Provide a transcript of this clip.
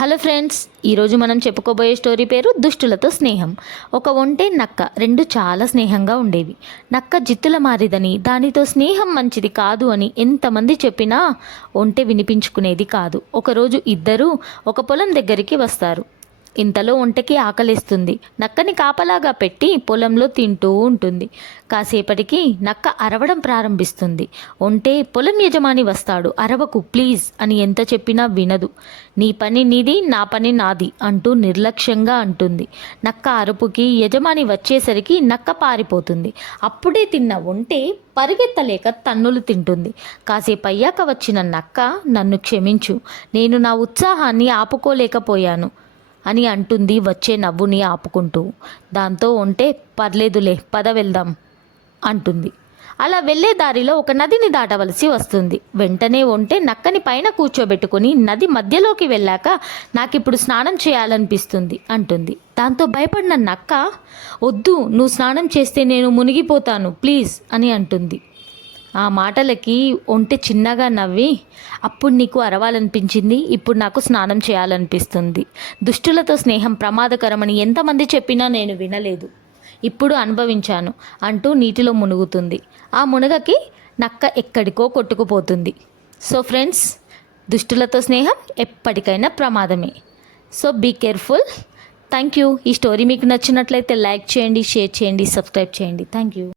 Hello friends, ఈరోజు మనం చెప్పుకోబోయే స్టోరీ పేరు దుష్టులతో స్నేహం. ఒక ఒంటె నక్క రెండు చాలా స్నేహంగా ఉండేవి. నక్క జిత్తుల మారిదని, దానితో స్నేహం మంచిది కాదు అని ఎంతమంది చెప్పినా ఒంటె వినిపించుకునేది కాదు. ఒకరోజు ఇద్దరూ ఒక పొలం దగ్గరికి వస్తారు. ఇంతలో ఒంటెకి ఆకలిస్తుంది. నక్కని కాపలాగా పెట్టి పొలంలో తింటూ ఉంటుంది. కాసేపటికి నక్క అరవడం ప్రారంభిస్తుంది. ఒంటె పొలం యజమాని వస్తాడు, అరవకు ప్లీజ్ అని ఎంత చెప్పినా వినదు. నీ పని నీది, నా పని నాది అంటూ నిర్లక్ష్యంగా అంటుంది. నక్క అరుపుకి యజమాని వచ్చేసరికి నక్క పారిపోతుంది. అప్పుడే తిన్న ఒంటె పరిగెత్తలేక తన్నులు తింటుంది. కాసేపు అయ్యాక వచ్చిన నక్క, నన్ను క్షమించు, నేను నా ఉత్సాహాన్ని ఆపుకోలేకపోయాను అని అంటుంది వచ్చే నవ్వుని ఆపుకుంటూ. దాంతో ఒంటె పర్లేదులే పద వెళ్దాం అంటుంది. అలా వెళ్ళే దారిలో ఒక నదిని దాటవలసి వస్తుంది. వెంటనే ఒంటె నక్కని పైన కూర్చోబెట్టుకుని నది మధ్యలోకి వెళ్ళాక నాకిప్పుడు స్నానం చేయాలనిపిస్తుంది అంటుంది. దాంతో భయపడిన నక్క, వద్దు, నువ్వు స్నానం చేస్తే నేను మునిగిపోతాను ప్లీజ్ అని అంటుంది. ఆ మాటలకి ఒంటె చిన్నగా నవ్వి, అప్పుడు నీకు అరవాలనిపించింది, ఇప్పుడు నాకు స్నానం చేయాలనిపిస్తుంది. దుష్టులతో స్నేహం ప్రమాదకరమని ఎంతమంది చెప్పినా నేను వినలేదు, ఇప్పుడు అనుభవించాను అంటూ నీటిలో మునుగుతుంది. ఆ మునగకి నక్క ఎక్కడికో కొట్టుకుపోతుంది. సో ఫ్రెండ్స్, దుష్టులతో స్నేహం ఎప్పటికైనా ప్రమాదమే. So be careful. Thank you. ఈ స్టోరీ మీకు నచ్చినట్లయితే లైక్ చేయండి, షేర్ చేయండి, సబ్స్క్రైబ్ చేయండి. Thank you.